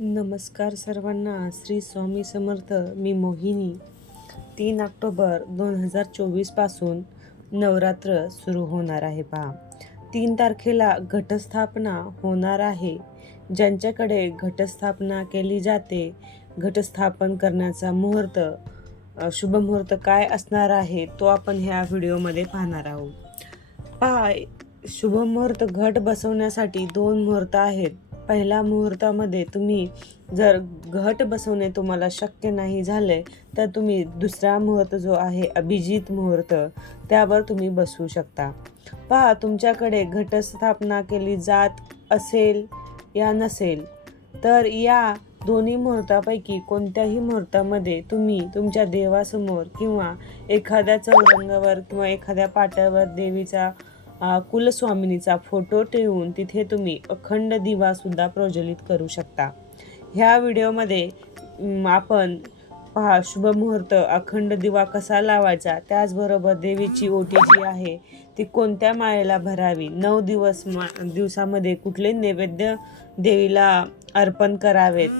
नमस्कार सर्वांना. श्री स्वामी समर्थ मी मोहिनी. तीन ऑक्टोबर दोन हजार चोवीसपासून नवरात्र सुरू होणार आहे पहा. तीन तारखेला घटस्थापना होणार आहे. ज्यांच्याकडे घटस्थापना केली जाते घटस्थापन करण्याचा मुहूर्त शुभ शुभमुहूर्त काय असणार आहे तो आपण ह्या व्हिडिओमध्ये पाहणार आहोत. पहा शुभमुहूर्त घट बसवण्यासाठी दोन मुहूर्त आहेत. पहिल्या मुहूर्तामध्ये तुम्ही जर घट बसवणे तुम्हाला शक्य नाही झाले तर तुम्ही दुसरा मुहूर्त जो आहे अभिजित मुहूर्त त्यावर तुम्ही बसवू शकता. पहा तुमच्याकडे घटस्थापना केली जात असेल या नसेल तर या दोन्ही मुहूर्तापैकी कोणत्याही मुहूर्तामध्ये तुम्ही तुमच्या देवासमोर किंवा एखाद्या चौरंगावर किंवा एखाद्या पाट्यावर देवीचा कुलस्वामिनीचा फोटो ठेवून तिथे तुम्ही अखंड दिवासुद्धा प्रज्वलित करू शकता. ह्या व्हिडिओमध्ये आपण पहा शुभमुहूर्त अखंड दिवा कसा लावायचा त्याचबरोबर देवीची ओटी जी आहे ती कोणत्या माळेला भरावी नऊ दिवस मा दिवसामध्ये कुठले नैवेद्य देवीला अर्पण करावेत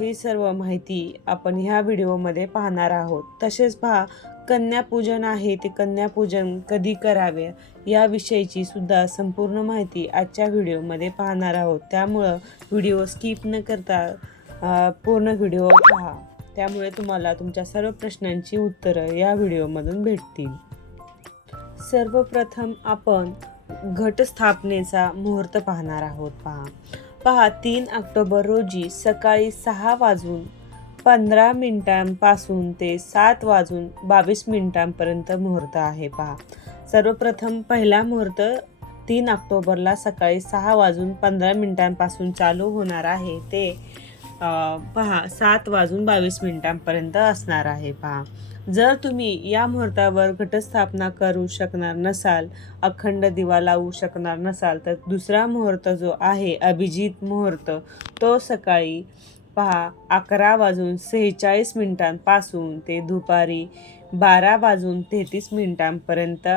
ही सर्व माहिती आपण ह्या व्हिडिओमध्ये पाहणार आहोत. तसेच पहा कन्यापूजन आहे ते कन्यापूजन कधी करावे याविषयीची सुद्धा संपूर्ण माहिती आजच्या व्हिडिओमध्ये पाहणार आहोत. त्यामुळं व्हिडिओ स्किप न करता पूर्ण व्हिडिओ पहा. त्यामुळे तुम्हाला तुमच्या सर्व प्रश्नांची उत्तरं या व्हिडिओमधून भेटतील. सर्वप्रथम आपण घटस्थापनेचा मुहूर्त पाहणार आहोत पहा. पहा तीन ऑक्टोबर रोजी सकाळी सहा वाजून पंधरा मिनिटांपासून ते सात वाजून बावीस मिनिटांपर्यंत मुहूर्त आहे पहा. सर्वप्रथम पहिला मुहूर्त तीन ऑक्टोबरला सकाळी सहा वाजून पंधरा मिनिटांपासून चालू होणार आहे. ते पहा सात वाजून बावीस मिनिटांपर्यंत असणार आहे पहा. जर तुम्ही या मुहूर्तावर घटस्थापना करू शकणार नसाल अखंड दिवा लावू शकणार नसाल तर दुसरा मुहूर्त जो आहे अभिजित मुहूर्त तो सकाळी पहा अकरा वाजून सेहेचाळीस मिनिटांपासून ते दुपारी बारा वाजून तेहतीस मिनिटांपर्यंत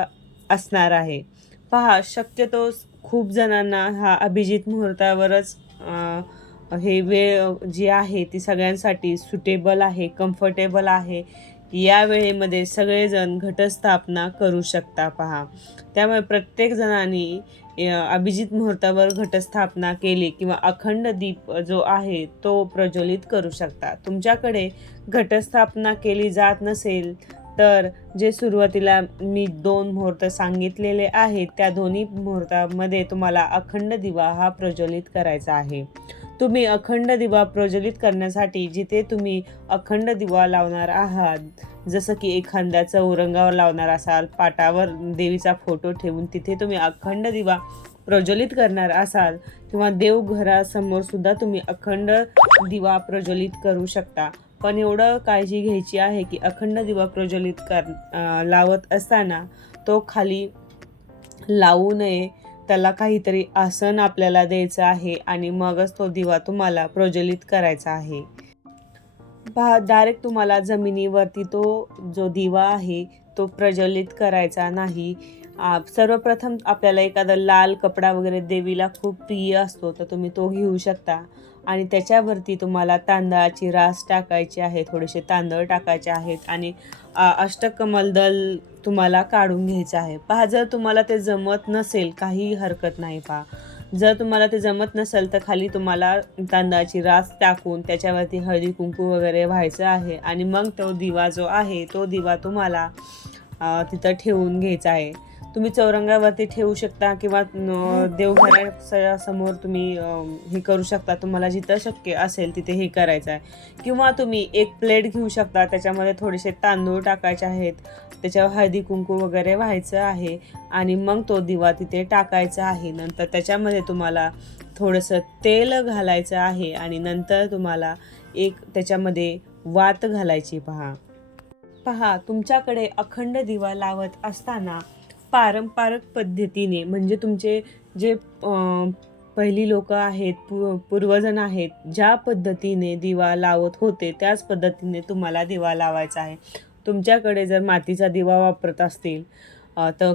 असणार आहे. पहा शक्यतो खूप जणांना हा अभिजित मुहूर्तावरच हे वेळ जी आहे ती सगळ्यांसाठी सुटेबल आहे कम्फर्टेबल आहे. या वेळेमध्ये सगळेजण घटस्थापना करू शकता पहा. त्यामुळे प्रत्येक जणांनी अभिजित मुहूर्तावर घटस्थापना केली किंवा अखंड दीप जो आहे तो प्रज्वलित करू शकता. तुमच्याकडे घटस्थापना केली जात नसेल तर जे सुरुवातीला मी दोन मुहूर्त सांगितलेले आहेत त्या दोन्ही मुहूर्तामध्ये तुम्हाला अखंड दिवा हा प्रज्वलित करायचा आहे. तुम्ही अखंड दिवा प्रज्वलित करण्यासाठी जिथे तुम्ही अखंड दिवा लावणार आहात जसं की एखाद्या चौरंगावर लावणार असाल पाटावर देवीचा फोटो ठेवून तिथे तुम्ही अखंड दिवा प्रज्वलित करणार असाल किंवा देवघरासमोर सुद्धा तुम्ही अखंड दिवा प्रज्वलित करू शकता. पण एवढं काळजी घ्यायची आहे की अखंड दिवा प्रज्वलित कर लावत असताना तो खाली लावू नये. त्याला काहीतरी आसन आपल्याला द्यायचं आहे आणि मगच तो दिवा तुम्हाला प्रज्वलित करायचा आहे. पहा डायरेक्ट तुम्हाला जमिनीवरती तो जो दिवा आहे तो प्रज्वलित करायचा नाही. सर्वप्रथम आपल्याला एखादा लाल कपडा वगैरे देवीला खूप प्रिय असतो तर तुम्ही तो घेऊ शकता. आणि त्याच्यावरती तुम्हाला तांदळाची रास टाकायची आहे थोडेसे तांदळ टाकायचे आहेत आणि अष्टकमलदल अष्टकमल दल तुम्हाला काढून घ्यायचं आहे. पहा जर तुम्हाला ते जमत नसेल काही हरकत नाही पहा. जर तुम्हाला ते जमत नसेल तर खाली तुम्हाला तांदळाची रास टाकून त्याच्यावरती हळदी कुंकू वगैरे व्हायचं आहे. आणि मग तो दिवा जो आहे तो दिवा तुम्हाला तिथं ठेवून घ्यायचं आहे. तुम्ही चौरंगावरती ठेवू शकता किंवा न- समोर तुम्ही हे करू शकता. तुम्हाला जिथं शक्य असेल तिथे हे करायचं आहे. किंवा तुम्ही एक प्लेट घेऊ शकता. त्याच्यामध्ये थोडेसे तांदूळ टाकायचे आहेत. त्याच्यावर हळदी कुंकू वगैरे व्हायचं आहे. आणि मग तो दिवा तिथे टाकायचा आहे. नंतर त्याच्यामध्ये तुम्हाला थोडंसं तेल घालायचं आहे. आणि नंतर तुम्हाला एक त्याच्यामध्ये वात घालायची पहा. पहा तुमच्याकडे अखंड दिवा लावत असताना पारंपरिक पद्धतीने म्हणजे तुमचे जे पहिली लोक आहेत पू पूर्वजण आहेत ज्या पद्धतीने दिवा लावत होते त्याच पद्धतीने तुम्हाला दिवा लावायचा आहे. तुमच्याकडे जर मातीचा दिवा वापरत असतील तर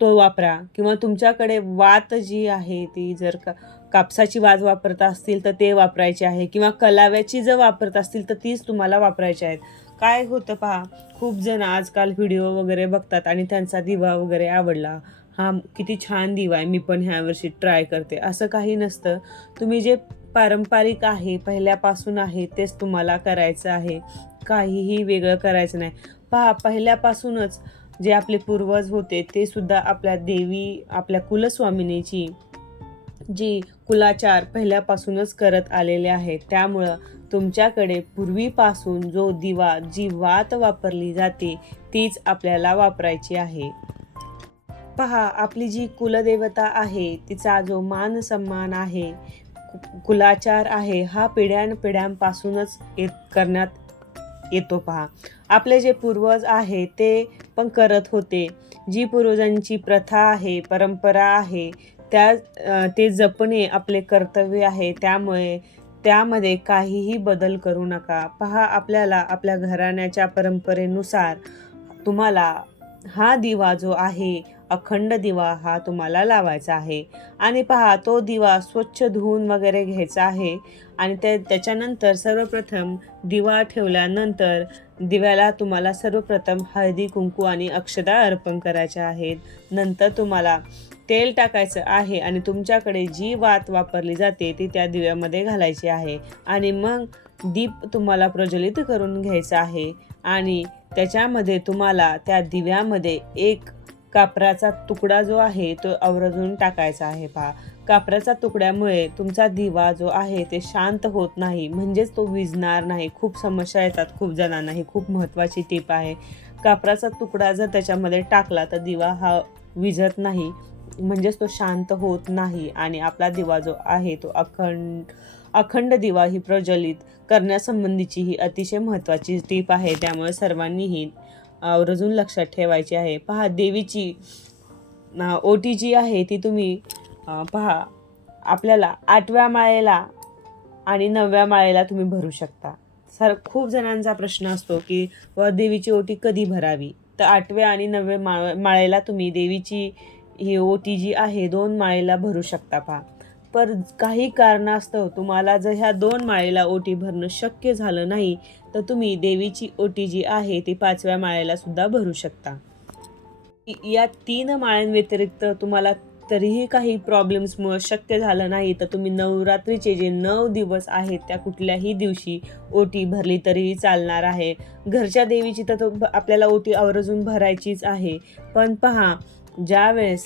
तो वापरा. किंवा तुमच्याकडे वात जी आहे ती जर का कापसाची वाज वापरत असतील तर ते वापरायचे आहे. किंवा कलाव्याची जर वापरत असतील तर तीच तुम्हाला वापरायची आहेत. काय होतं पहा खूप जण आजकाल व्हिडिओ वगैरे बघतात आणि त्यांचा दिवा वगैरे आवडला. हा किती छान दिवा आहे मी पण ह्या वर्षी ट्राय करते. असं काही नसतं. तुम्ही जे पारंपरिक आहे पहिल्यापासून आहे तेच तुम्हाला करायचं आहे. काहीही वेगळं करायचं नाही. पहा पहिल्यापासूनच जे आपले पूर्वज होते ते सुद्धा आपल्या देवी आपल्या कुलस्वामिनीची जी कुलाचार पहिल्यापासूनच करत आलेले आहेत. त्यामुळं तुमच्याकडे पूर्वीपासून जो दिवा जी वात वापरली जाते तीच आपल्याला वापरायची आहे. पहा आपली जी कुलदेवता आहे तिचा जो मान सन्मान आहे कुलाचार आहे हा पिढ्यानपिढ्यांपासूनच येत करण्यात येतो पहा. आपले जे पूर्वज आहे ते पण करत होते. जी पूर्वजांची प्रथा आहे परंपरा आहे त्या ते जपणे आपले कर्तव्य आहे त्यामुळे त्यामध्ये काहीही बदल करू नका. पहा आपल्याला आपल्या घराण्याच्या परंपरेनुसार तुम्हाला हा दिवा जो आहे अखंड दिवा हा तुम्हाला लावायचा आहे. आणि पहा तो दिवा स्वच्छ धुवून वगैरे घ्यायचा आहे. आणि ते त्याच्यानंतर सर्वप्रथम दिवा ठेवल्यानंतर दिव्याला तुम्हाला सर्वप्रथम हळदी कुंकू आणि अक्षता अर्पण करायच्या आहेत. नंतर तुम्हाला तेल टाकायचं आहे आणि तुमच्याकडे जी वात वापरली जाते ती त्या दिव्यामध्ये घालायची आहे. आणि मग दीप तुम्हाला प्रज्वलित करून घ्यायचा आहे. आणि त्याच्यामध्ये तुम्हाला त्या दिव्यामध्ये एक कापराचा तुकडा जो आहे तो आवर्जून टाकायचा आहे पहा. कापराच्या तुकड्यामुळे तुमचा दिवा जो आहे ते शांत होत नाही. म्हणजेच तो विजणार नाही. खूप समस्या येतात खूप जणांना. ही खूप महत्त्वाची टीप आहे. कापराचा तुकडा जर त्याच्यामध्ये टाकला तर दिवा हा विझत नाही. म्हणजेच तो शांत होत नाही आणि आपला दिवा जो आहे तो अखंड अखंड दिवा ही प्रज्वलित करण्यासंबंधीची ही अतिशय महत्त्वाची टीप आहे. त्यामुळे सर्वांनीही आवर्जून लक्षात ठेवायची आहे. पहा देवीची ओटी जी आहे ती तुम्ही पहा आपल्याला आठव्या माळेला आणि नवव्या माळेला तुम्ही भरू शकता. सर खूप जणांचा प्रश्न असतो की व देवीची ओटी कधी भरावी? तर आठव्या आणि नवव्या माळ माळेला तुम्ही देवीची ही ओटी जी आहे दोन माळेला भरू शकता पहा. पर काही कारणास्तव तुम्हाला जर ह्या दोन माळेला ओटी भरणं शक्य झालं नाही तर तुम्ही देवीची ओटी जी आहे ती पाचव्या माळेला सुद्धा भरू शकता. या तीन माळ्यांव्यतिरिक्त तुम्हाला तरीही काही प्रॉब्लेम्समुळं शक्य झालं नाही तर तुम्ही नवरात्रीचे जे नऊ दिवस आहेत त्या कुठल्याही दिवशी ओटी भरली तरीही चालणार आहे. घरच्या देवीची तर तो भ- आपल्याला ओटी आवर्जून भरायचीच आहे. पण पहा ज्यावेळेस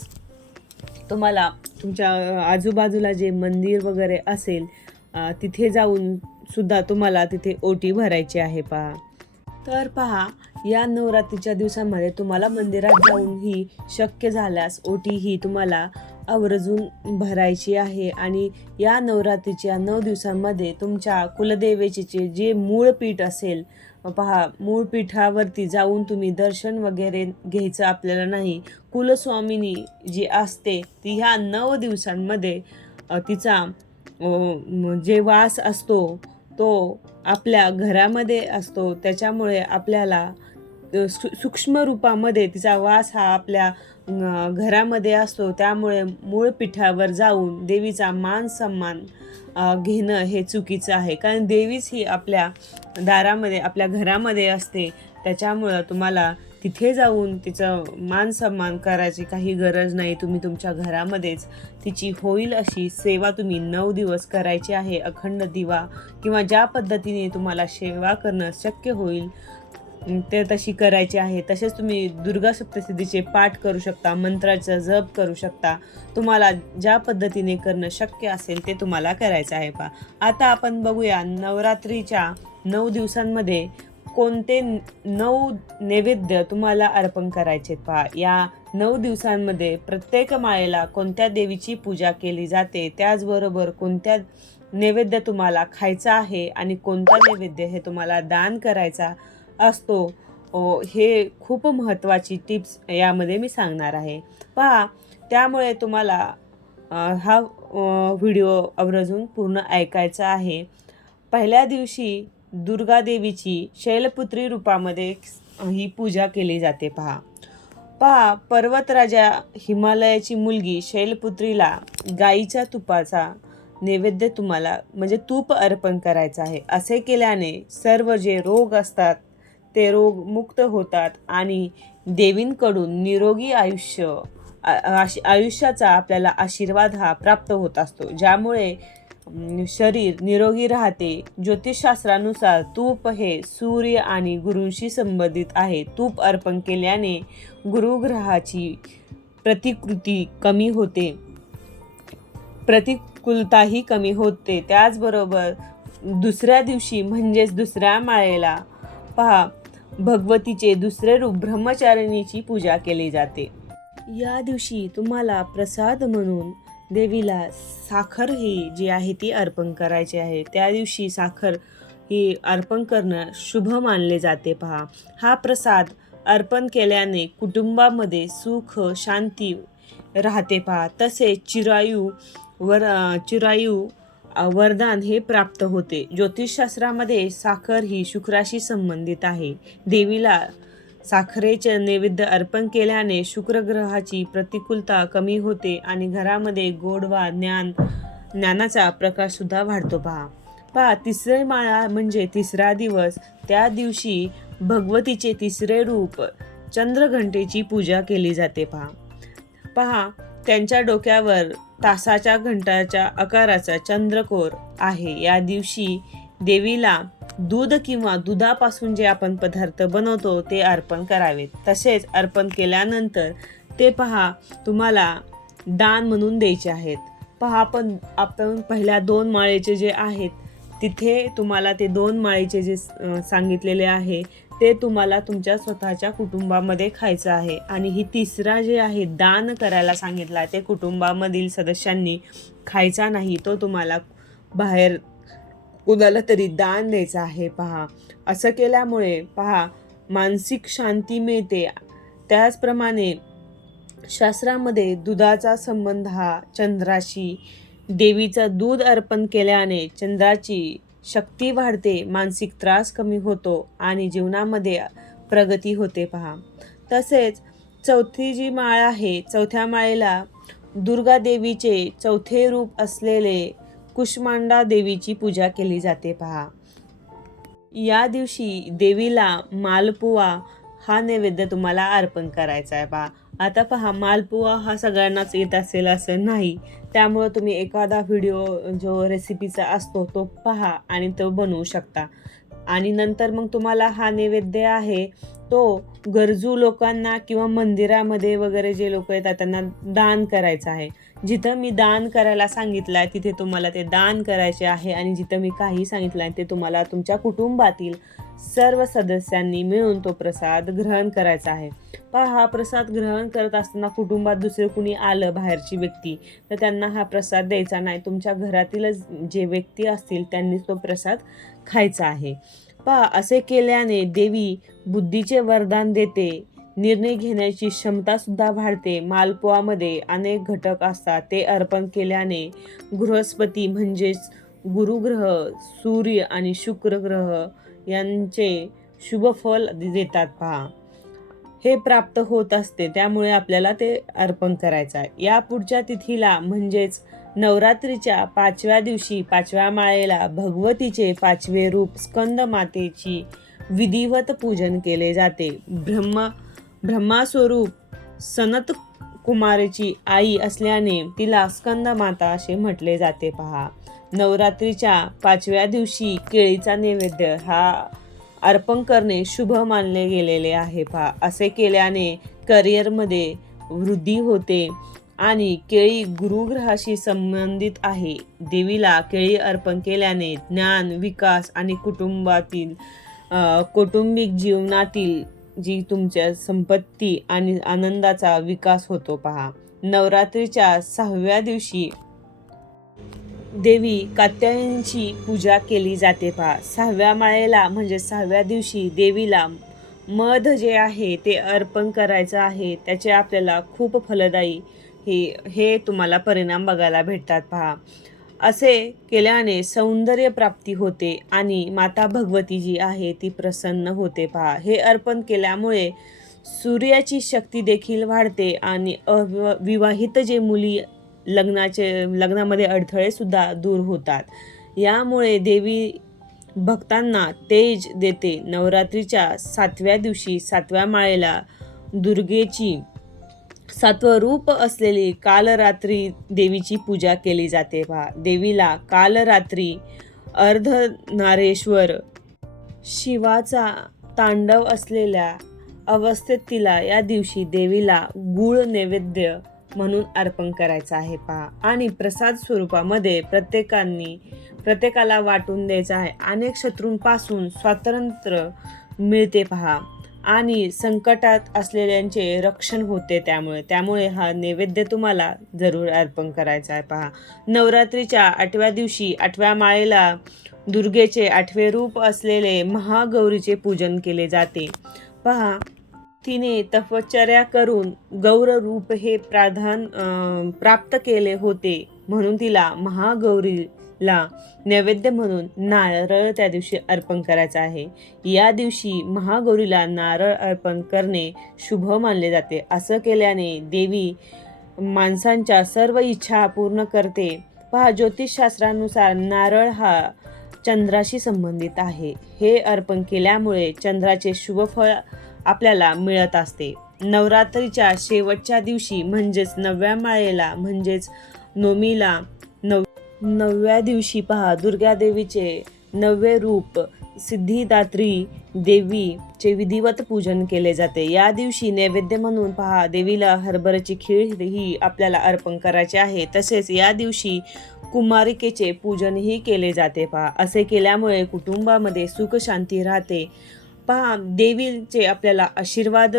तुम्हाला तुमच्या आजूबाजूला जे मंदिर वगैरे असेल तिथे जाऊन सुद्धा तुम्हाला तिथे ओटी भरायची आहे पहा. तर पहा या नवरात्रीच्या दिवसांमध्ये तुम्हाला मंदिरात जाऊन ही शक्य झाल्यास ओटी ही तुम्हाला आवर्जून भरायची आहे आणि या नवरात्रीच्या नऊ दिवसांमध्ये तुमच्या कुलदेवेचे जे मूळ पीठ असेल पहा मूळ पीठावरती जाऊन तुम्ही दर्शन वगैरे घ्यायचं आपल्याला नाही. कुलस्वामिनी जी असते ती ह्या नऊ दिवसांमध्ये तिचा जे वास असतो तो आपल्या घरामध्ये असतो. त्याच्यामुळे आपल्याला सु सूक्ष्म रूपामध्ये तिचा वास हा आपल्या घरामध्ये असतो. त्यामुळे मूळ पीठावर जाऊन देवीचा मान सन्मान घेणं हे चुकीचं आहे. कारण देवीच ही आपल्या दारामध्ये आपल्या घरामध्ये असते. त्याच्यामुळं तुम्हाला तिथे जाऊन तिचं मान सन्मान करायची काही गरज नाही. तुम्ही तुमच्या घरामध्येच तिची होईल अशी सेवा तुम्ही नऊ दिवस करायची आहे. अखंड दिवा किंवा ज्या पद्धतीने तुम्हाला सेवा करणं शक्य होईल ते तशी करायची आहे. तसेच तुम्ही दुर्गा सप्तसिद्धीचे पाठ करू शकता मंत्राचा जप करू शकता. तुम्हाला ज्या पद्धतीने करणं शक्य असेल ते तुम्हाला करायचं आहे पा आता आपण बघूया नवरात्रीच्या नऊ दिवसांमध्ये कोणते नऊ नैवेद्य तुम्हाला अर्पण करायचे पहा. या नऊ दिवसांमध्ये प्रत्येक माळेला कोणत्या देवीची पूजा केली जाते त्याचबरोबर कोणत्या नैवेद्य तुम्हाला खायचा आहे आणि कोणता नैवेद्य हे तुम्हाला दान करायचा असतो. हे खूप महत्त्वाची टिप्स यामध्ये मी सांगणार आहे. पहा त्यामुळे तुम्हाला हा व्हिडिओ आवर्जून पूर्ण ऐकायचा आहे. पहिल्या दिवशी दुर्गादेवीची शैलपुत्री रूपामध्ये ही पूजा केली जाते पहा. पहा पर्वतराजा हिमालयाची मुलगी शैलपुत्रीला गाईच्या तुपाचा नैवेद्य तुम्हाला म्हणजे तूप अर्पण करायचं आहे. असे केल्याने सर्व जे रोग असतात ते रोग मुक्त होतात आणि देवींकडून निरोगी आयुष्य आयुष्याचा आपल्याला आशीर्वाद हा प्राप्त होत असतो. ज्यामुळे शरीर निरोगी राहते. ज्योतिषशास्त्रानुसार तूप हे सूर्य आणि गुरूंशी संबंधित आहे. तूप अर्पण केल्याने गुरुग्रहाची प्रतिकृती कमी होते. प्रतिकूलताही कमी होते. त्याचबरोबर दुसऱ्या दिवशी म्हणजेच दुसऱ्या माळेला पहा भगवतीचे दुसरे रूप ब्रह्मचारिणीची पूजा केली जाते. या दिवशी तुम्हाला प्रसाद म्हणून देवीला साखर ही जी आहे ती अर्पण करायची आहे. त्या दिवशी साखर ही अर्पण करणं शुभ मानले जाते पहा. हा प्रसाद अर्पण केल्याने कुटुंबामध्ये सुख शांती राहते पहा. तसेच चिरायू वर चिरायू वरदान हे प्राप्त होते. ज्योतिषशास्त्रामध्ये साखर ही शुक्राशी संबंधित आहे. देवीला साखरेचे नैवेद्य अर्पण केल्याने शुक्रग्रहाची प्रतिकूलता कमी होते आणि घरामध्ये गोडवा ज्ञान ज्ञानाचा प्रकाशसुद्धा वाढतो. पहा. पहा तिसरे माळा म्हणजे तिसरा दिवस. त्या दिवशी भगवतीचे तिसरे रूप चंद्रघंटेची पूजा केली जाते. पहा. पहा त्यांच्या डोक्यावर तासाच्या घंटाच्या आकाराचा चंद्रकोर आहे. या दिवशी देवीला दूध किंवा दुधापासून जे आपण पदार्थ बनवतो ते अर्पण करावेत. तसेच अर्पण केल्यानंतर ते पहा तुम्हाला दान म्हणून द्यायचे आहेत. पहा आपण आपण पहिल्या दोन माळेचे जे आहेत तिथे तुम्हाला ते दोन माळेचे जे सांगितलेले आहे ते तुम्हाला तुमच्या स्वतःच्या कुटुंबामध्ये खायचं आहे. आणि ही तिसरा जे आहे दान करायला सांगितला ते कुटुंबामधील सदस्यांनी खायचा नाही तो तुम्हाला बाहेर कुणाला तरी दान द्यायचं आहे. पहा असं केल्यामुळे पहा मानसिक शांती मिळते. त्याचप्रमाणे शास्त्रामध्ये दुधाचा संबंध हा चंद्राशी देवीचं दूध अर्पण केल्याने चंद्राची शक्ती वाढते मानसिक त्रास कमी होतो आणि जीवनामध्ये प्रगती होते पहा. तसेच चौथी जी माळ आहे चौथ्या माळेला दुर्गा देवीचे चौथे रूप असलेले कुष्मांडा देवीची पूजा केली जाते पहा. या दिवशी देवीला मालपुवा हा नैवेद्य तुम्हाला अर्पण करायचा आहे पहा आता पहा मालपुवा हा सगळ्यांनाच येत असेल असं नाही. त्यामुळं तुम्ही एखादा व्हिडिओ जो रेसिपीचा असतो तो पहा आणि तो बनवू शकता. आणि नंतर मग तुम्हाला हा नैवेद्य आहे तो गरजू लोकांना किंवा मंदिरामध्ये वगैरे जे लोक येतात त्यांना दान करायचं आहे. जिथं मी दान करायला सांगितलं आहे तिथे तुम्हाला ते दान करायचे आहे. आणि जिथं मी काही सांगितलं आहे ते तुम्हाला तुमच्या कुटुंबातील सर्व सदस्यांनी मिळून तो प्रसाद ग्रहण करायचा आहे. पहा हा प्रसाद ग्रहण करत असताना कुटुंबात दुसरे कुणी आलं बाहेरची व्यक्ती? तर त्यांना हा प्रसाद द्यायचा नाही. तुमच्या घरातीलच जे व्यक्ती असतील त्यांनीच तो प्रसाद खायचा आहे. पहा असे केल्याने देवी बुद्धीचे वरदान देते निर्णय घेण्याची क्षमतासुद्धा वाढते मालपोआमध्ये अनेक घटक असतात. ते अर्पण केल्याने बृहस्पती म्हणजेच गुरुग्रह सूर्य आणि शुक्र ग्रह यांचे शुभफल देतात पहा. हे प्राप्त होत असते त्यामुळे आपल्याला ते अर्पण करायचं आहे. या पुढच्या तिथीला म्हणजेच नवरात्रीच्या पाचव्या दिवशी पाचव्या माळेला भगवतीचे पाचवे रूप स्कंद मातेची विधिवत पूजन केले जाते. ब्रह्म ब्रह्मास्वरूप सनत कुमारीची आई असल्याने तिला स्कंद माता असे म्हटले जाते पहा. नवरात्रीच्या पाचव्या दिवशी केळीचा नैवेद्य हा अर्पण करणे शुभ मानले गेलेले आहे पहा. असे केल्याने करिअरमध्ये वृद्धी होते आणि केळी गुरुग्रहाशी संबंधित आहे. देवीला केळी अर्पण केल्याने ज्ञान विकास आणि कुटुंबातील कौटुंबिक जीवनातील जी तुमच्या संपत्ती आणि आनंदाचा विकास होतो पहा. नवरात्रीच्या सहाव्या दिवशी देवी कात्यायनची पूजा केली जाते पहा. सहाव्या माळेला म्हणजे सहाव्या दिवशी देवीला मध जे आहे ते अर्पण करायचं आहे. त्याचे आपल्याला खूप फलदायी हे हे तुम्हाला परिणाम बघायला भेटतात पहा. असे केल्याने सौंदर्य प्राप्ती होते आणि माता भगवती जी आहे ती प्रसन्न होते पहा. हे अर्पण केल्यामुळे सूर्याची शक्ती देखील वाढते आणि अविवाहित जे मुली लग्नाचे लग्नामध्ये अडथळेसुद्धा दूर होतात. यामुळे देवी भक्तांना तेज देते. नवरात्रीच्या सातव्या दिवशी सातव्या माळेला दुर्गेची सत्वरूप असलेली कालरात्री देवीची पूजा केली जाते. पहा देवीला कालरात्री अर्धनारेश्वर शिवाचा तांडव असलेल्या अवस्थेत तिला या दिवशी देवीला गुळ नैवेद्य म्हणून अर्पण करायचं आहे पहा आणि प्रसाद स्वरूपामध्ये प्रत्येकांनी प्रत्येकाला वाटून द्यायचं आहे. अनेक शत्रूंपासून स्वातंत्र्य मिळते पहा. आणि संकटात असलेल्यांचे रक्षण होते त्यामुळे. त्यामुळे हा नैवेद्य तुम्हाला जरूर अर्पण करायचा आहे पहा. नवरात्रीच्या आठव्या दिवशी आठव्या माळेला दुर्गेचे आठवे रूप असलेले महागौरीचे पूजन केले जाते. पहा तिने तपश्चर्या करून गौर रूप हे प्राधान प्राप्त केले होते. म्हणून तिला महागौरीला नैवेद्य म्हणून नारळ त्या दिवशी अर्पण करायचा आहे. या दिवशी महागौरीला नारळ अर्पण करणे शुभ मानले जाते. असं केल्याने देवी माणसांच्या सर्व इच्छा पूर्ण करते. पहा ज्योतिषशास्त्रानुसार नारळ हा चंद्राशी संबंधित आहे. हे अर्पण केल्यामुळे चंद्राचे शुभफळ आपल्याला मिळत असते. नवरात्रीच्या शेवटच्या दिवशी म्हणजेच नवव्या माळेला म्हणजेच नोमीला नव नवव्या दिवशी पहा दुर्गा देवीचे नववे रूप सिद्धिदात्री देवीचे विधिवत पूजन केले जाते. या दिवशी नैवेद्य म्हणून पहा देवीला हरभऱ्याची खीळ ही आपल्याला अर्पण करायचे आहे. तसेच या दिवशी कुमारिकेचे पूजनही केले जाते पहा. असे केल्यामुळे कुटुंबामध्ये सुख शांती राहते. पहा देवीचे आपल्याला आशीर्वाद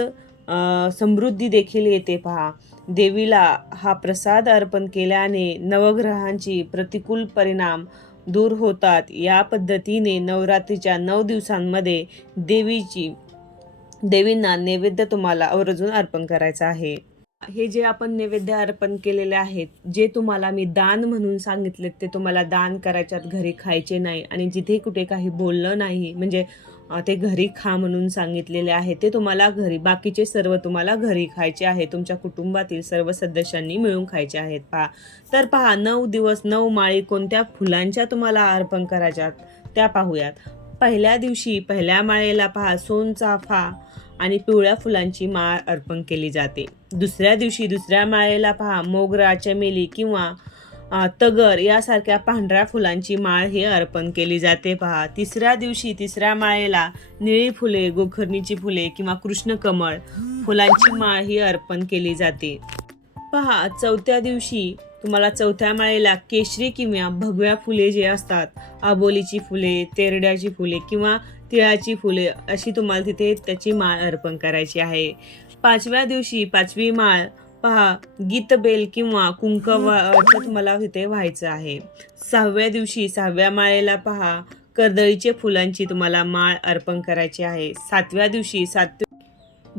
समृद्धी देखील येते पहा. देवीला हा प्रसाद अर्पण केल्याने नवग्रहांची प्रतिकूल परिणाम दूर होतात. या पद्धतीने नवरात्रीच्या नऊ दिवसांमध्ये देवीची देवींना नैवेद्य तुम्हाला आवर्जून अर्पण करायचं आहे. हे जे आपण नैवेद्य अर्पण केलेले आहेत जे तुम्हाला मी दान म्हणून सांगितले ते तुम्हाला दान करायच्यात घरी खायचे नाही आणि जिथे कुठे काही बोललं नाही म्हणजे ते घरी खा म्हणून सांगितलेले आहे. ते तुम्हाला घरी बाकीचे सर्व तुम्हाला घरी खायचे आहे. तुमच्या कुटुंबातील सर्व सदस्यांनी मिळून खायचे आहेत. पहा. तर पहा नऊ दिवस नऊ माळी कोणत्या फुलांच्या तुम्हाला अर्पण करायच्यात त्या पाहूयात. पहिल्या दिवशी पहिल्या माळेला पहा सोनचाफा आणि पिवळ्या फुलांची माळ अर्पण केली जाते. दुसऱ्या दिवशी दुसऱ्या माळेला पहा मोगरा चमेली किंवा तगर यासारख्या पांढऱ्या फुलांची माळ ही अर्पण केली जाते. पहा तिसऱ्या दिवशी तिसऱ्या माळेला निळी फुले गोखर्णीची फुले किंवा कृष्ण कमळ फुलांची माळ ही अर्पण केली जाते. पहा चौथ्या दिवशी तुम्हाला चौथ्या माळेला केशरी किंवा भगव्या फुले जे असतात आबोलीची फुले तेरड्याची फुले किंवा तिळाची फुले अशी तुम्हाला तिथे त्याची माळ अर्पण करायची आहे. पाचव्या दिवशी पाचवी माळ पहा गीतबेल किंवा कुंकवाचं तुम्हाला तिथे व्हायचं आहे. सहाव्या दिवशी सहाव्या माळेला पहा कर्दळीचे फुलांची तुम्हाला माळ अर्पण करायची आहे. सातव्या दिवशी सात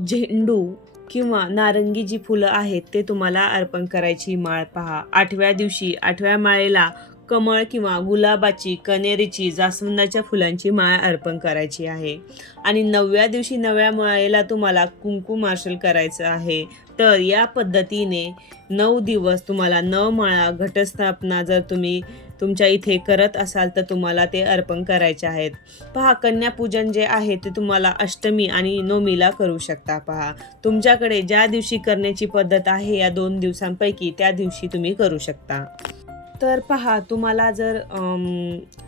झेंडू किंवा नारंगी जी फुलं आहेत ते तुम्हाला अर्पण करायची माळ पहा. आठव्या दिवशी आठव्या माळेला कमळ किंवा गुलाबाची कनेरीची जास्वंदाच्या फुलांची माळ अर्पण करायची आहे. आणि नवव्या दिवशी नव्या माळेला तुम्हाला कुंकू मार्शल करायचं आहे. तर या पद्धतीने नऊ दिवस तुम्हाला नऊ माळा घटस्थापना जर तुम्ही तुमच्या इथे करत असाल तर तुम्हाला ते अर्पण करायचे आहेत. पहा कन्यापूजन जे आहे ते तुम्हाला अष्टमी आणि नवमीला करू शकता पहा. तुमच्याकडे ज्या दिवशी करण्याची पद्धत आहे या दोन दिवसांपैकी त्या दिवशी तुम्ही करू शकता. तर पहा तुम्हाला जर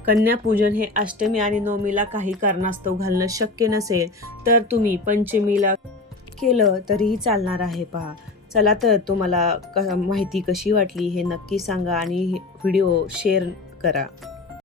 कन्यापूजन हे अष्टमी आणि नवमीला काही कारणास्तव घालणं शक्य नसेल तर तुम्ही पंचमीला केलं तरीही चालणार आहे पहा. चला तर तुम्हाला क माहिती कशी वाटली हे नक्की सांगा आणि व्हिडिओ शेअर करा.